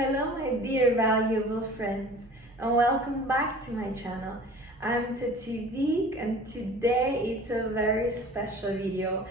Hello, my dear valuable friends, and welcome back to my channel. I'm Tativik, and today it's a very special video.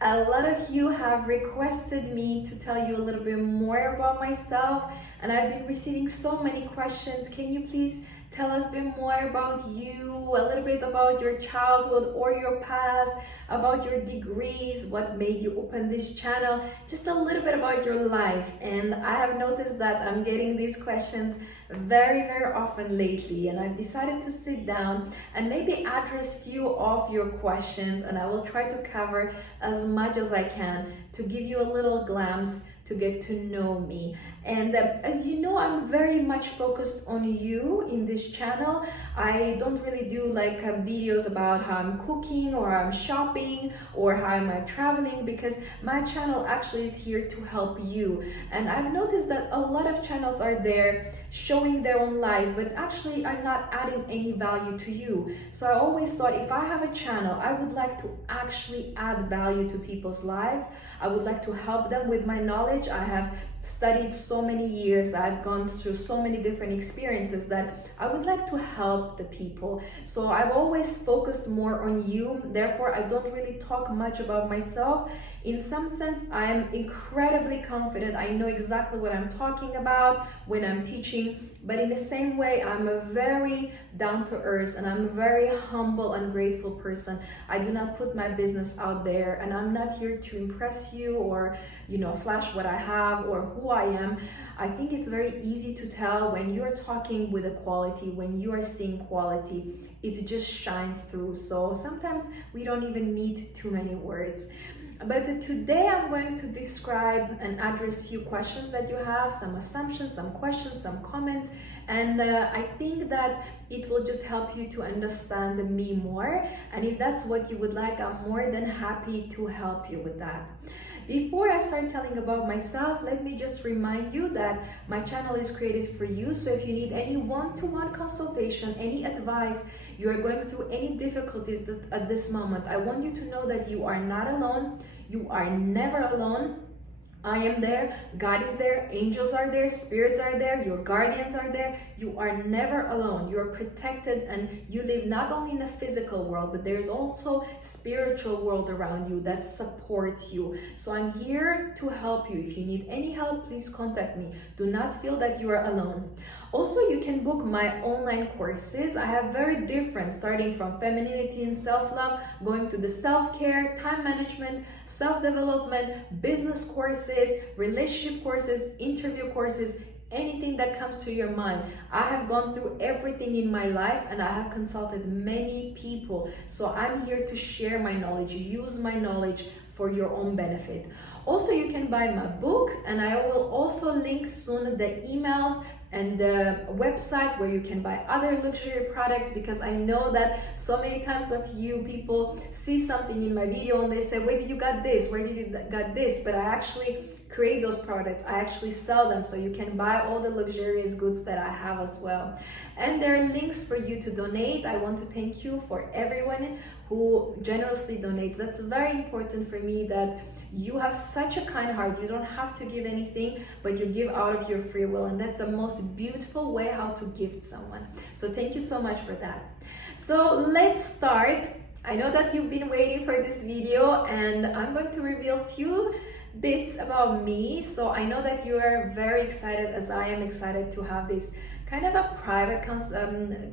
A lot of you have requested me to tell you a little bit more about myself, and I've been receiving so many questions. Can you please tell us a bit more about you, a little bit about your childhood or your past, about your degrees, what made you open this channel, just a little bit about your life. And I have noticed that I'm getting these questions very often lately, and I've decided to sit down and maybe address few of your questions, and I will try to cover as much as I can to give you a little glimpse to get to know me. And as you know, I'm very much focused on you in this channel. I don't really do like videos about how I'm cooking or how I'm shopping or how I'm traveling, because my channel actually is here to help you. And I've noticed that a lot of channels are there showing their own life but actually are not adding any value to you. So I always thought, if I have a channel, I would like to actually add value to people's lives. I would like to help them with my knowledge. I have studied so many years, I've gone through so many different experiences that I would like to help the people. So I've always focused more on you, therefore I don't really talk much about myself. In some sense, I'm incredibly confident. I know exactly what I'm talking about when I'm teaching, but in the same way, I'm a very down to earth and I'm a very humble and grateful person. I do not put my business out there, and I'm not here to impress you or, flash what I have or who I am. I think it's very easy to tell when you're talking with a quality, when you are seeing quality, it just shines through. So sometimes we don't even need too many words. But today I'm going to describe and address few questions that you have, some assumptions, some questions, some comments, and I think that it will just help you to understand me more. And if that's what you would like, I'm more than happy to help you with that. Before I start telling about myself, let me just remind you that my channel is created for you. So if you need any one-to-one consultation, any advice, you are going through any difficulties at this moment, I want you to know that you are not alone. You are never alone. I am there, God is there, angels are there, spirits are there, your guardians are there. You are never alone. You are protected, and you live not only in the physical world, but there's also spiritual world around you that supports you. So I'm here to help you. If you need any help, please contact me. Do not feel that you are alone. Also, you can book my online courses. I have very different, starting from femininity and self-love, going to the self-care, time management, self-development, business courses, relationship courses, interview courses, anything that comes to your mind. I have gone through everything in my life, and I have consulted many people. So I'm here to share my knowledge, use my knowledge for your own benefit. Also, you can buy my book, and I will also link soon the emails and the websites where you can buy other luxury products, because I know that so many times of you people see something in my video and they say, where did you got this? Where did you got this? But I actually create those products. I actually sell them, so you can buy all the luxurious goods that I have as well. And there are links for you to donate. I want to thank you for everyone who generously donates. That's very important for me, that you have such a kind heart. You don't have to give anything, but you give out of your free will, and that's the most beautiful way how to gift someone. So thank you so much for that. So let's start. I know that you've been waiting for this video, and I'm going to reveal a few bits about me. So I know that you are very excited, as I am excited, to have this kind of a private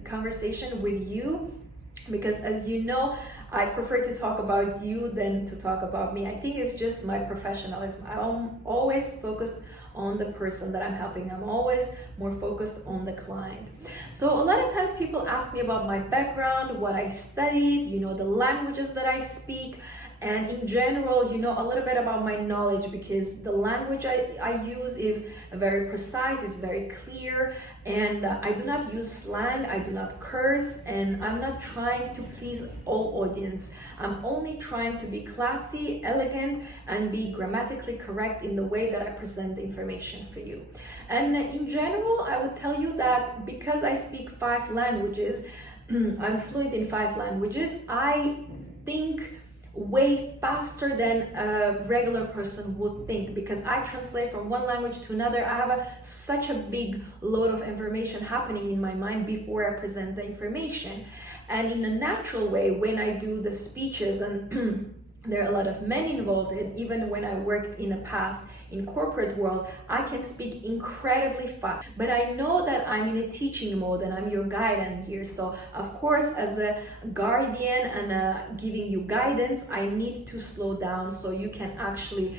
conversation with you, because as you know, I prefer to talk about you than to talk about me. I think it's just my professionalism. I'm always focused on the person that I'm helping. I'm always more focused on the client. So a lot of times people ask me about my background, what I studied, the languages that I speak, and in general, a little bit about my knowledge, because the language I use is very precise, it's very clear, and I do not use slang, I do not curse, and I'm not trying to please all audience. I'm only trying to be classy, elegant, and be grammatically correct in the way that I present the information for you. And in general, I would tell you that because I speak 5 languages, I'm fluent in 5 languages, I think way faster than a regular person would think, because I translate from one language to another. I have such a big load of information happening in my mind before I present the information. And in a natural way, when I do the speeches, and there are a lot of men involved, and even when I worked in the past in corporate world, I can speak incredibly fast. But I know that I'm in a teaching mode and I'm your guidance here. So of course, as a guardian and giving you guidance, I need to slow down so you can actually,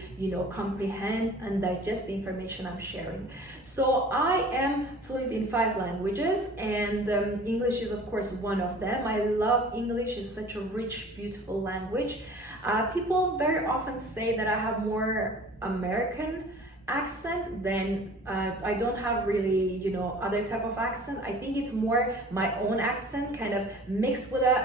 comprehend and digest the information I'm sharing. So I am fluent in 5 languages, and English is of course one of them. I love English. It's such a rich, beautiful language. People very often say that I have more American accent than I don't have really, other type of accent. I think it's more my own accent, kind of mixed with a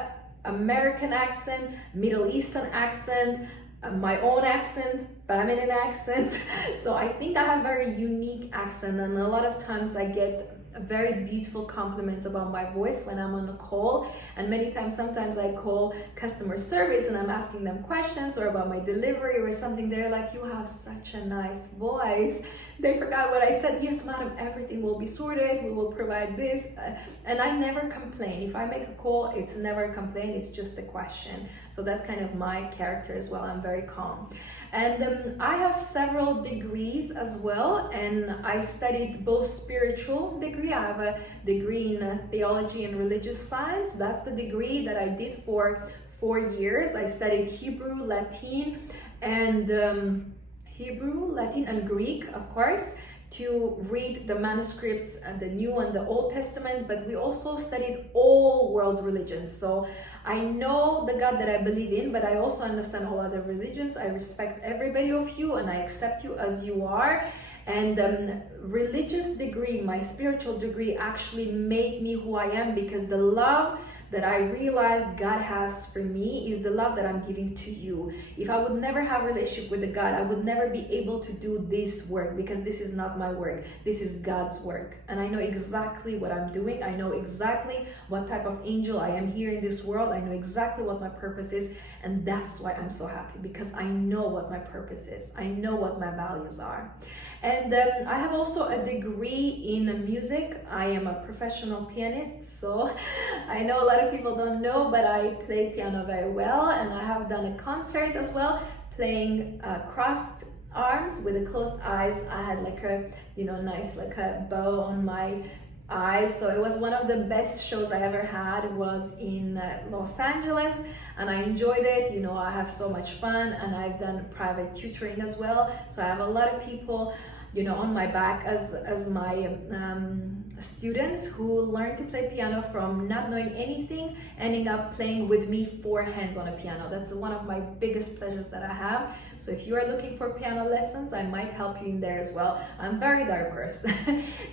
American accent, Middle Eastern accent, my own accent, feminine accent. So I think I have very unique accent, and a lot of times I get very beautiful compliments about my voice when I'm on a call. And many times, sometimes I call customer service and I'm asking them questions or about my delivery or something. They're like, you have such a nice voice. They forgot what I said. Yes, madam, everything will be sorted. We will provide this. And I never complain. If I make a call, it's never a complaint. It's just a question. So that's kind of my character as well. I'm very calm. And I have several degrees as well, and I studied both spiritual degree. I have a degree in theology and religious science. That's the degree that I did for 4 years. I studied Hebrew, Latin, and Greek, of course, to read the manuscripts and the New and the Old Testament, but we also studied all world religions. So I know the God that I believe in, but I also understand all other religions. I respect everybody of you and I accept you as you are. And religious degree, my spiritual degree, actually made me who I am, because the love that I realized God has for me is the love that I'm giving to you. If I would never have a relationship with the God, I would never be able to do this work, because this is not my work. This is God's work. And I know exactly what I'm doing. I know exactly what type of angel I am here in this world. I know exactly what my purpose is. And that's why I'm so happy, because I know what my purpose is. I know what my values are. And I have also a degree in music. I am a professional pianist, so I know a lot of people don't know, but I play piano very well, and I have done a concert as well, playing crossed arms with the closed eyes. I had like a, nice like a bow on my eyes, so it was one of the best shows I ever had. It was in Los Angeles, and I enjoyed it. I have so much fun, and I've done private tutoring as well, so I have a lot of people on my back as my students who learn to play piano from not knowing anything, ending up playing with me 4 hands on a piano. That's one of my biggest pleasures that I have. So if you are looking for piano lessons, I might help you in there as well. I'm very diverse.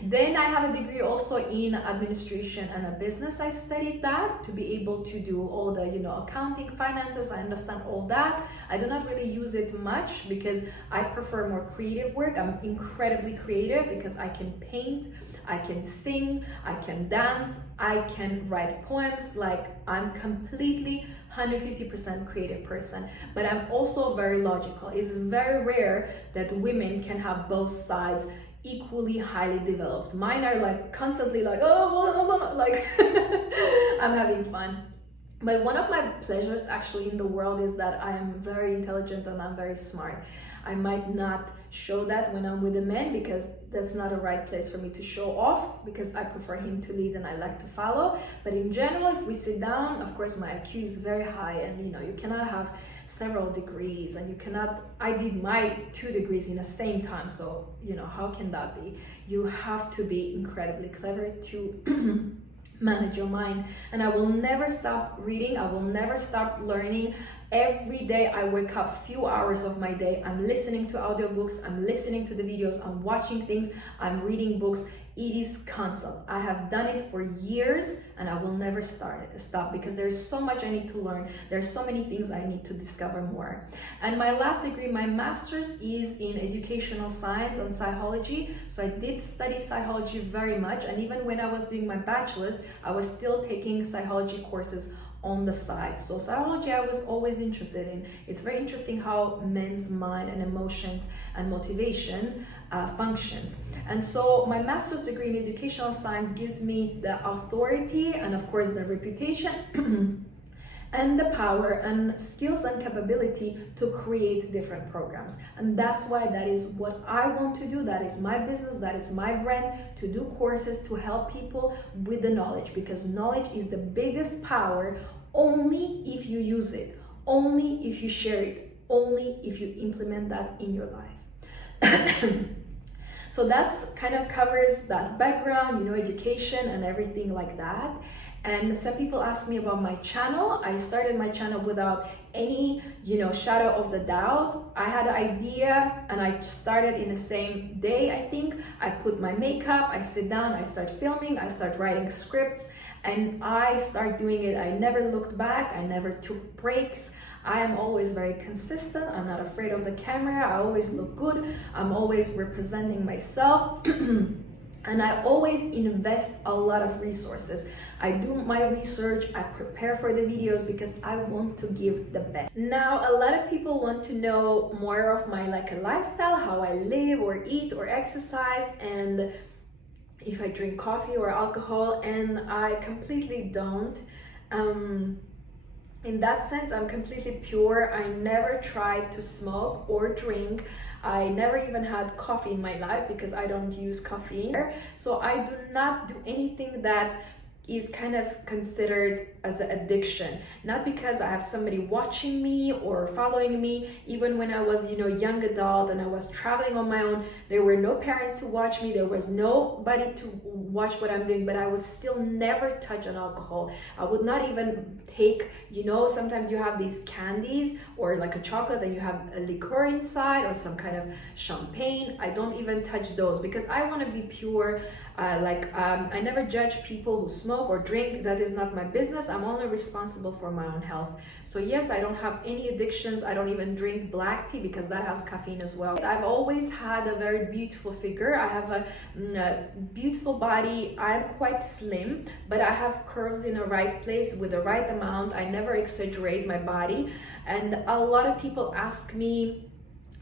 Then I have a degree also in administration and a business. I studied that to be able to do all the accounting, finances. I understand all that. I do not really use it much because I prefer more creative work. I'm incredibly creative because I can paint, I can sing, I can dance, I can write poems. Like, I'm completely 150% creative person, but I'm also very logical. It's very rare that women can have both sides equally highly developed. Mine are like constantly like, oh, like I'm having fun. But one of my pleasures actually in the world is that I am very intelligent and I'm very smart. I might not show that when I'm with a man, because that's not a right place for me to show off, because I prefer him to lead and I like to follow. But in general, if we sit down, of course my IQ is very high, and you cannot have several degrees, and you cannot, I did my 2 degrees in the same time, so how can that be? You have to be incredibly clever to manage your mind. And I will never stop reading. I will never stop learning. Every day I wake up few hours of my day, I'm listening to audiobooks, I'm listening to the videos, I'm watching things, I'm reading books. It is constant. I have done it for years, and I will never stop, because there's so much I need to learn. There's so many things I need to discover more. And my last degree, my master's, is in educational science and psychology. So I did study psychology very much, and even when I was doing my bachelor's, I was still taking psychology courses on the side. So psychology I was always interested in. It's very interesting how men's mind and emotions and motivation functions. And so my master's degree in educational science gives me the authority and of course the reputation and the power and skills and capability to create different programs. And that's why that is what I want to do. That is my business, that is my brand, to do courses to help people with the knowledge, because knowledge is the biggest power only if you use it, only if you share it, only if you implement that in your life. So that's kind of covers that background, you know, education and everything like that. And some people ask me about my channel. I started my channel without any, you know, shadow of the doubt. I had an idea and I started in the same day, I think. I put my makeup, I sit down, I start filming, I start writing scripts, and I start doing it. I never looked back, I never took breaks. I am always very consistent. I'm not afraid of the camera. I always look good. I'm always representing myself. And I always invest a lot of resources. I do my research, I prepare for the videos because I want to give the best. Now, a lot of people want to know more of my lifestyle, how I live or eat or exercise, and if I drink coffee or alcohol, and I completely don't. In that sense, I'm completely pure. I never tried to smoke or drink. I never even had coffee in my life because I don't use caffeine. So I do not do anything that is kind of considered as an addiction. Not because I have somebody watching me or following me. Even when I was, you know, young adult and I was traveling on my own, there were no parents to watch me. There was nobody to watch what I'm doing, but I would still never touch an alcohol. I would not even take, you know, sometimes you have these candies or like a chocolate and you have a liqueur inside or some kind of champagne. I don't even touch those because I want to be pure. I never judge people who smoke or drink. That is not my business. I'm only responsible for my own health. So yes, I don't have any addictions. I don't even drink black tea because that has caffeine as well. I've always had a very beautiful figure. I have a beautiful body. I'm quite slim, but I have curves in the right place with the right amount. I never exaggerate my body. And a lot of people ask me,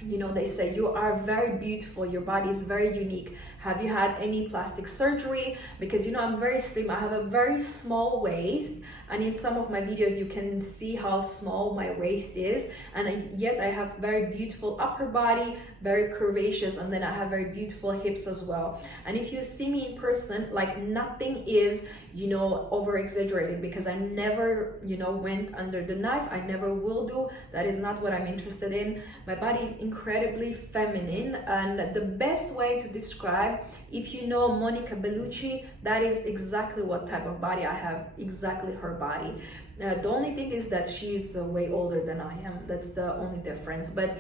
you know, they say, you are very beautiful, your body is very unique. Have you had any plastic surgery? Because, you know, I'm very slim. I have a very small waist, and in some of my videos you can see how small my waist is, and yet I have very beautiful upper body, very curvaceous, and then I have very beautiful hips as well. And if you see me in person, like, nothing is, you know, over exaggerated, because I never, you know, went under the knife. I never will do. That is not what I'm interested in. My body is incredibly feminine, and the best way to describe, if you know Monica Bellucci, that is exactly what type of body I have, exactly her body. The only thing is that she's way older than I am. That's the only difference. But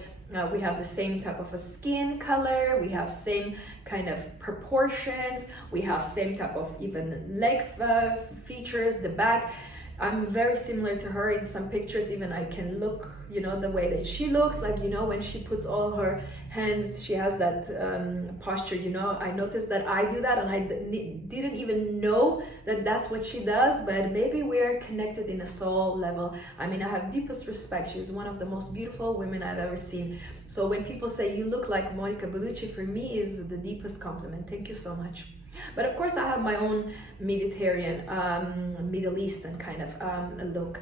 we have the same type of a skin color, we have same kind of proportions, we have same type of even leg features, the back. I'm very similar to her in some pictures. Even I can look, you know, the way that she looks, like, you know, when she puts all her hands, she has that posture, you know. I noticed that I do that, and I didn't even know that that's what she does, but maybe we're connected in a soul level. I mean, I have deepest respect. She's one of the most beautiful women I've ever seen. So when people say you look like Monica Bellucci, for me is the deepest compliment. Thank you so much. But of course I have my own Mediterranean, Middle Eastern kind of look.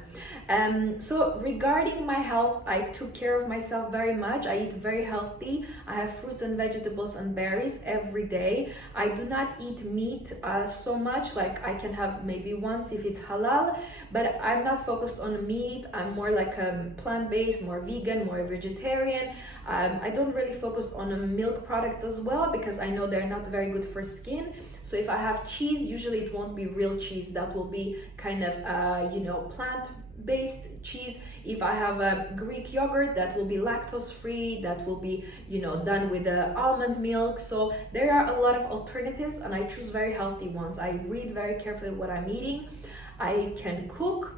So regarding my health, I took care of myself very much. I eat very healthy. I have fruits and vegetables and berries every day. I do not eat meat so much. Like, I can have maybe once if it's halal, but I'm not focused on meat. I'm more like a plant-based, more vegan, more vegetarian. I don't really focus on milk products as well, because I know they're not very good for skin. So if I have cheese, usually it won't be real cheese. That will be kind of, you know, plant-based cheese. If I have a Greek yogurt, that will be lactose-free. That will be, you know, done with almond milk. So there are a lot of alternatives, and I choose very healthy ones. I read very carefully what I'm eating. I can cook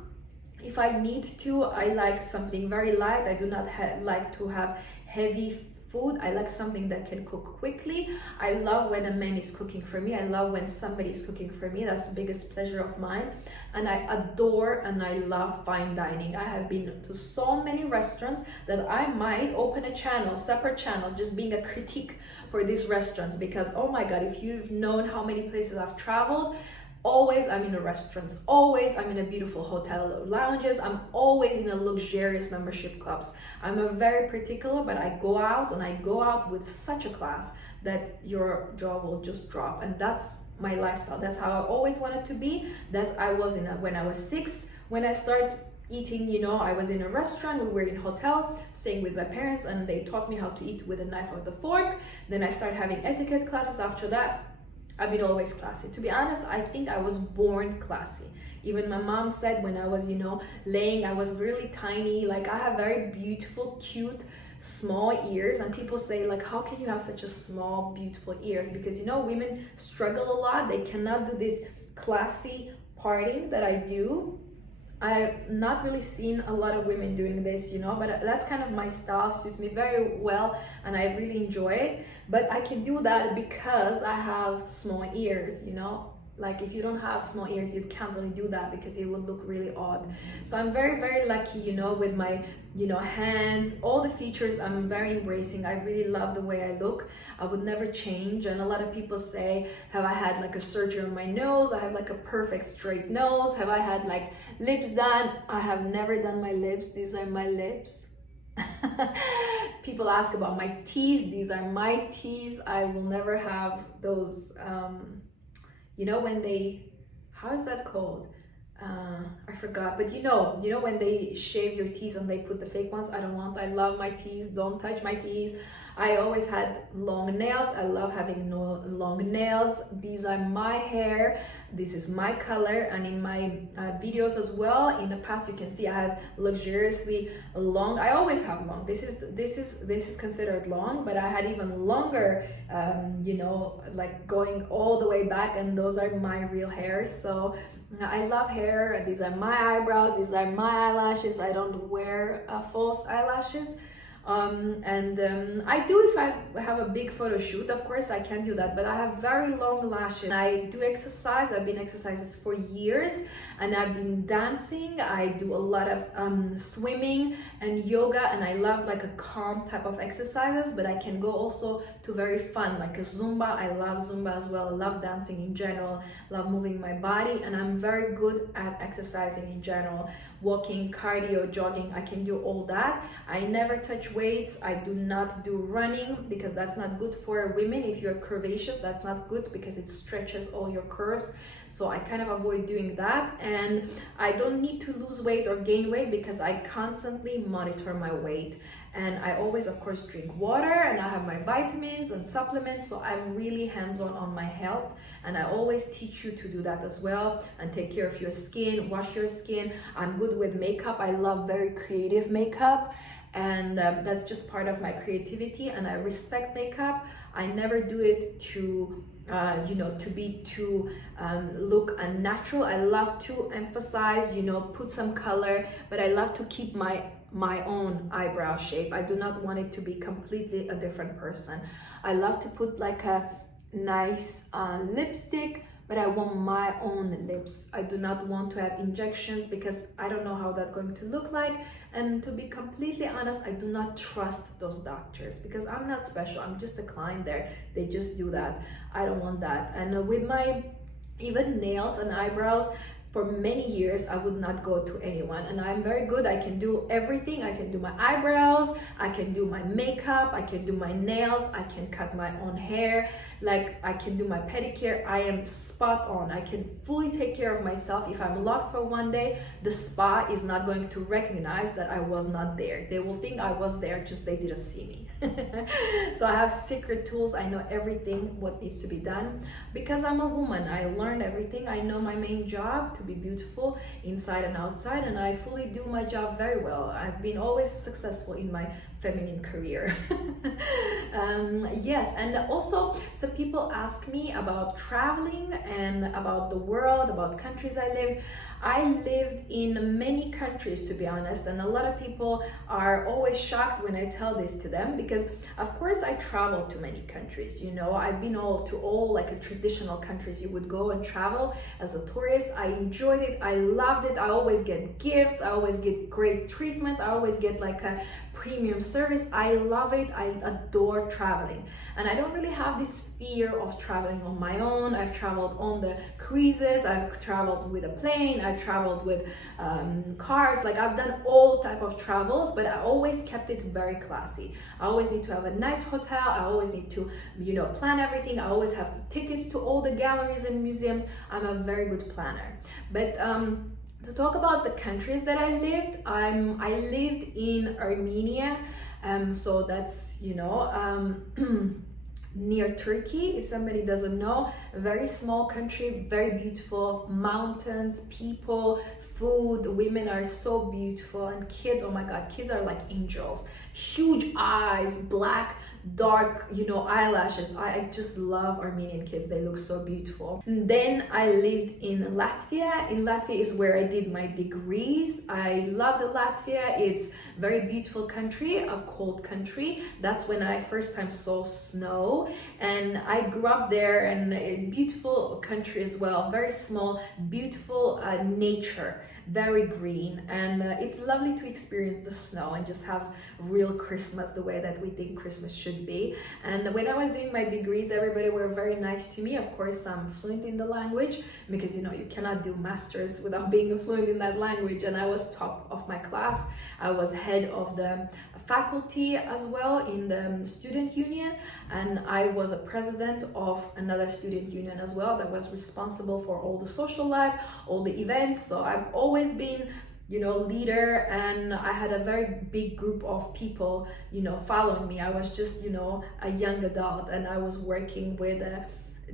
if I need to. I like something very light. I do not like to have heavy food. I like something that can cook quickly. I love when a man is cooking for me. I love when somebody is cooking for me. That's the biggest pleasure of mine. And I adore and I love fine dining. I have been to so many restaurants that I might open a channel, separate channel, just being a critique for these restaurants, because oh my God, if you've known how many places I've traveled, always I'm in the restaurants, always I'm in a beautiful hotel lounges, I'm always in a luxurious membership clubs. I'm a very particular, but I go out and I go out with such a class that your jaw will just drop. And that's my lifestyle. That's how I always wanted to be. That's I was in when I was 6, when I started eating, you know, I was in a restaurant, we were in a hotel, staying with my parents, and they taught me how to eat with a knife or the fork. Then I started having etiquette classes after that. I've been always classy. To be honest, I think I was born classy. Even my mom said when I was, you know, laying, I was really tiny. Like I have very beautiful, cute, small ears, and people say like, how can you have such a small, beautiful ears? Because, you know, women struggle a lot. They cannot do this classy parting that I do. I've not really seen a lot of women doing this, you know, but that's kind of my style, suits me very well, and I really enjoy it. But I can do that because I have small ears, you know. Like if you don't have small ears, you can't really do that because it would look really odd. So I'm very, very lucky, you know, with my, you know, hands, all the features I'm very embracing. I really love the way I look. I would never change. And a lot of people say, have I had like a surgery on my nose? I have like a perfect straight nose. Have I had like lips done? I have never done my lips. These are my lips. People ask about my teeth. These are my teeth. I will never have those, you know, when they, how is that called? I forgot, but you know when they shave your teeth and they put the fake ones. I don't want. I love my teeth. Don't touch my teeth. I always had long nails. I love having long nails. These are my hair. This is my color, and in my videos as well. In the past, you can see I have luxuriously long. I always have long. This is considered long, but I had even longer. You know, like going all the way back, and those are my real hairs. So I love hair. These are my eyebrows. These are my eyelashes. I don't wear false eyelashes. I do if I have a big photo shoot, of course I can do that, but I have very long lashes. I do exercise. I've been exercises for years, and I've been dancing. I do a lot of swimming and yoga, and I love like a calm type of exercises, but I can go also to very fun like a Zumba. I love Zumba as well. I love dancing in general, love moving my body, and I'm very good at exercising in general. Walking, cardio, jogging, I can do all that. I never touch weights. I do not do running because that's not good for women. If you're curvaceous, that's not good because it stretches all your curves. So I kind of avoid doing that. And I don't need to lose weight or gain weight because I constantly monitor my weight. And I always, of course, drink water, and I have my vitamins and supplements. So I'm really hands-on on my health. And I always teach you to do that as well, and take care of your skin, wash your skin. I'm good with makeup. I love very creative makeup. And that's just part of my creativity, and I respect makeup. I never do it to you know, to be too look unnatural. I love to emphasize, you know, put some color, but I love to keep my own eyebrow shape. I do not want it to be completely a different person. I love to put like a nice lipstick, but I want my own lips. I do not want to have injections because I don't know how that's going to look like. And to be completely honest, I do not trust those doctors because I'm not special. I'm just a client there. They just do that. I don't want that. And with my even nails and eyebrows, for many years, I would not go to anyone, and I'm very good. I can do everything. I can do my eyebrows, I can do my makeup, I can do my nails, I can cut my own hair, like I can do my pedicure. I am spot on. I can fully take care of myself. If I'm locked for one day, the spa is not going to recognize that I was not there. They will think I was there, just they didn't see me. So I have secret tools. I know everything what needs to be done because I'm a woman. I learned everything. I know my main job to be beautiful inside and outside, and I fully do my job very well. I've been always successful in my feminine career. Yes, and also some people ask me about traveling and about the world, about countries I lived. I lived in many countries, to be honest, and a lot of people are always shocked when I tell this to them, because of course I traveled to many countries. You know, I've been to all like a traditional countries you would go and travel as a tourist. I enjoyed it, I loved it. I always get gifts, I always get great treatment, I always get like a premium service. I love it, I adore traveling, and I don't really have this fear of traveling on my own. I've traveled on the cruises, I've traveled with a plane, I've traveled with cars, like I've done all type of travels, but I always kept it very classy. I always need to have a nice hotel, I always need to, you know, plan everything. I always have tickets to all the galleries and museums. I'm a very good planner. But to talk about the countries that I lived, I lived in Armenia, so that's, you know, near Turkey. If somebody doesn't know, a very small country, very beautiful, mountains, people, food, women are so beautiful, and kids, oh my god, kids are like angels, huge eyes, black, dark, you know, eyelashes. I just love Armenian kids, they look so beautiful. And then I lived in Latvia. In Latvia is where I did my degrees. I love the Latvia. It's very beautiful country, a cold country. That's when I first time saw snow, and I grew up there, and a beautiful country as well, very small, beautiful nature, very green, and it's lovely to experience the snow and just have real Christmas the way that we think Christmas should be. And when I was doing my degrees, everybody were very nice to me. Of course, I'm fluent in the language, because you know you cannot do masters without being fluent in that language, and I was top of my class. I was head of the faculty as well in the student union, and I was a president of another student union as well that was responsible for all the social life, all the events. So I've always been, you know, leader, and I had a very big group of people, you know, following me. I was just, you know, a young adult, and I was working with a,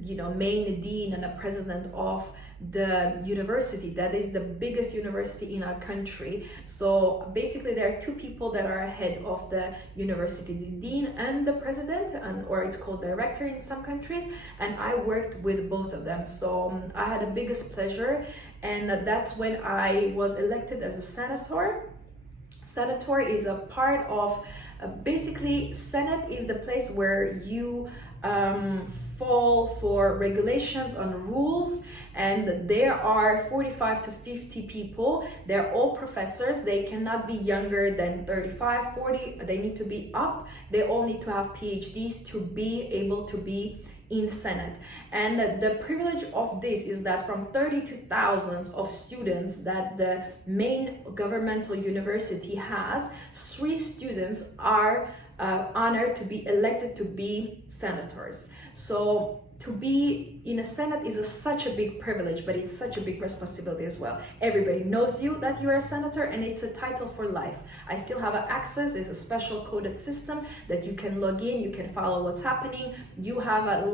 you know, main dean and a president of the university that is the biggest university in our country. So basically there are two people that are head of the university, the dean and the president, and or it's called director in some countries, and I worked with both of them. So I had the biggest pleasure, and that's when I was elected as a senator. Senator is a part of basically Senate is the place where you fall for regulations on rules, and there are 45 to 50 people. They're all professors. They cannot be younger than 35, 40. They need to be up. They all need to have PhDs to be able to be in Senate. And the privilege of this is that from 30 to thousands of students that the main governmental university has, 3 students are honored to be elected to be senators. So to be in a Senate is such a big privilege, but it's such a big responsibility as well. Everybody knows you that you're a senator, and it's a title for life. I still have access. It's a special coded system that you can log in, you can follow what's happening. You have a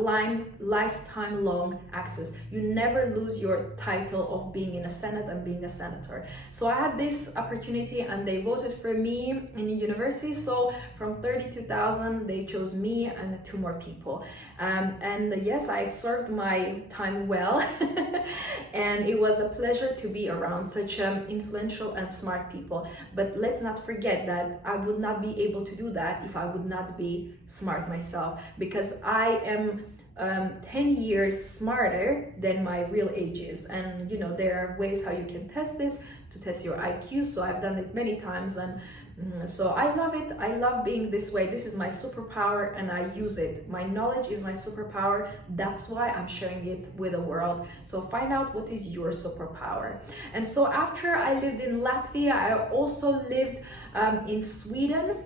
lifetime long access. You never lose your title of being in a Senate and being a senator. So I had this opportunity, and they voted for me in the university. So from 32,000, they chose me and 2 more people. And yes, I served my time well, and it was a pleasure to be around such influential and smart people. But let's not forget that I would not be able to do that if I would not be smart myself, because I am 10 years smarter than my real age is. And you know, there are ways how you can test this, to test your IQ. So I've done this many times, and so I love it. I love being this way. This is my superpower, and I use it. My knowledge is my superpower. That's why I'm sharing it with the world. So find out what is your superpower. And so after I lived in Latvia, I also lived in Sweden.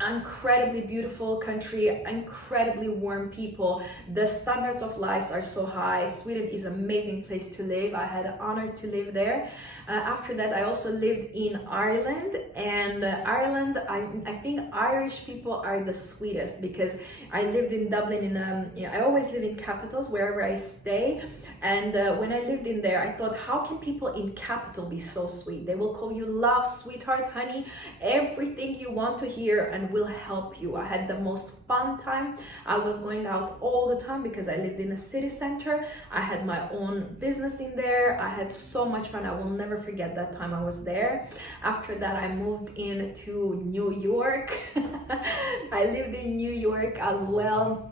Incredibly beautiful country, incredibly warm people. The standards of life are so high. Sweden is an amazing place to live. I had the honor to live there. After that, I also lived in Ireland, and Ireland, I think Irish people are the sweetest, because I lived in Dublin. I always live in capitals wherever I stay, and when I lived in there, I thought, how can people in capital be so sweet? They will call you love, sweetheart, honey, everything you want to hear, and and will help you. I had the most fun time. I was going out all the time because I lived in a city center. I had my own business in there. I had so much fun. I will never forget that time I was there. After that, I moved into New York. I lived in New York as well.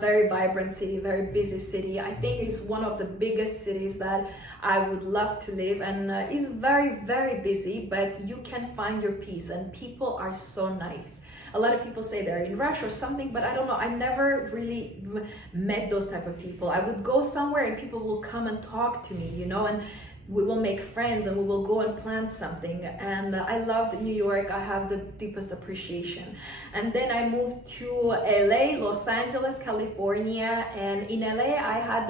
Very vibrant city, very busy city. I think it's one of the biggest cities that I would love to live, and it's very busy, but you can find your peace and people are so nice. A lot of people say they're in rush or something, but I don't know, I never really met those type of people. I would go somewhere and people will come and talk to me, you know, and we will make friends and we will go and plan something. And I loved New York. I have the deepest appreciation. And then I moved to LA, Los Angeles, California. And in LA, I had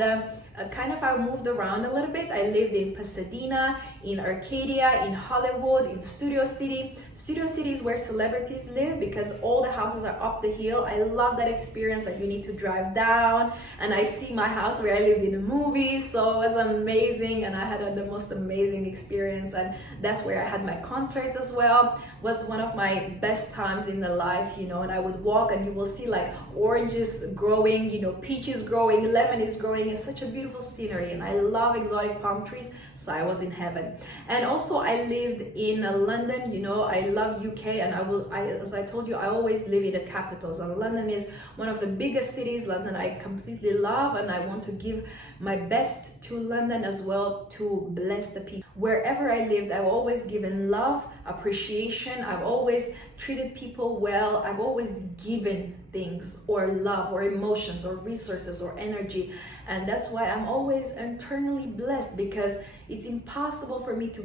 I moved around a little bit. I lived in Pasadena, in Arcadia, in Hollywood, in Studio City. Studio City is where celebrities live because all the houses are up the hill. I love that experience that you need to drive down, and I see my house where I lived in the movie, so it was amazing, and I had the most amazing experience, and that's where I had my concerts as well. It was one of my best times in the life, you know, and I would walk and you will see like oranges growing, you know, peaches growing, lemon is growing. It's such a beautiful scenery, and I love exotic palm trees, so I was in heaven. And also I lived in London, you know, I love UK, and as I told you, I always live in the capitals, and London is one of the biggest cities. London I completely love, and I want to give my best to London as well, to bless the people. Wherever I lived, I've always given love, appreciation. I've always treated people well. I've always given things or love or emotions or resources or energy, and that's why I'm always internally blessed, because it's impossible for me to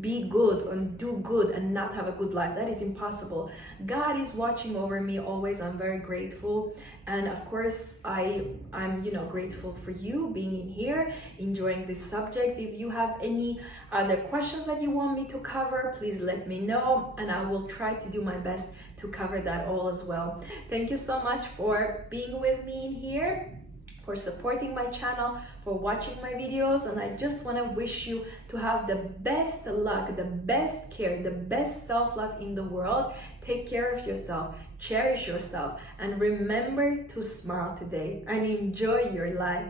be good and do good and not have a good life. That is impossible. God is watching over me always. I'm very grateful, and of course I'm you know, grateful for you being in here, enjoying this subject. If you have any other questions that you want me to cover, please let me know, and I will try to do my best to cover that all as well. Thank you so much for being with me in here, for supporting my channel, for watching my videos, and I just want to wish you to have the best luck, the best care, the best self-love in the world. Take care of yourself, cherish yourself, and remember to smile today and enjoy your life.